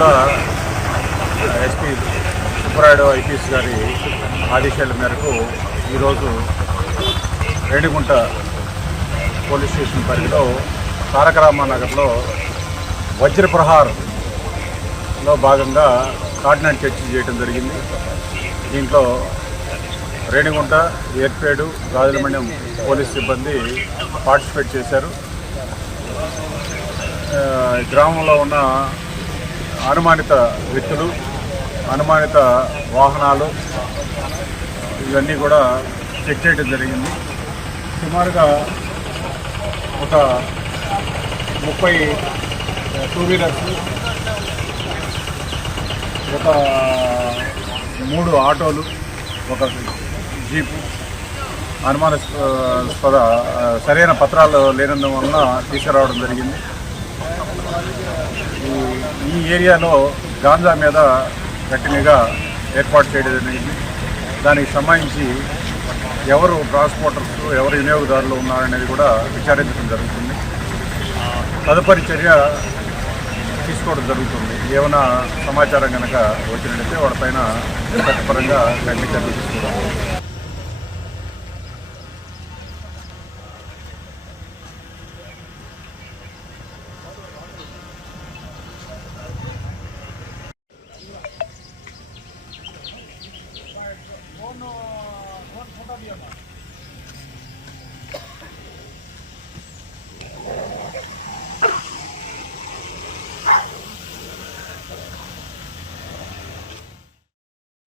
Renigunta SP Subbarayudu IPS గారి ఆదేశాల మేరకు ఈరోజు రేణిగుంట పోలీస్ స్టేషన్ పరిధిలో తారక రామానగర్లో వజ్రప్రహార్లో భాగంగా కార్డినెంట్ చర్చ చేయడం జరిగింది. దీంట్లో రేణిగుంట, ఏర్పేడు, రాజులమండ్యం పోలీస్ సిబ్బంది పార్టిసిపేట్ చేశారు. గ్రామంలో ఉన్న అనుమానిత వ్యక్తులు, అనుమానిత వాహనాలు ఇవన్నీ కూడా చెక్ చేయడం జరిగింది. సుమారుగా ఒక 30 టూ వీలర్స్, ఒక 3 ఆటోలు, ఒక జీపు అనుమానాస్పద సరైన పత్రాలు లేనందువలన తీసుకురావడం జరిగింది. ఈ ఏరియాలో గాంజా మీద గట్టిగా ఏర్పాటు చేయడం జరిగింది. దానికి సంబంధించి ఎవరు ట్రాన్స్పోర్టర్స్, ఎవరు వినియోగదారులు ఉన్నారనేది కూడా విచారించడం జరుగుతుంది. తదుపరి చర్య తీసుకోవడం జరుగుతుంది. ఏమైనా సమాచారం కనుక వచ్చినట్లయితే వాడిపైన చట్టపరంగా గట్టి చర్యలు తీసుకోవడం. No, no, no, no, no, no, no, no, no, no,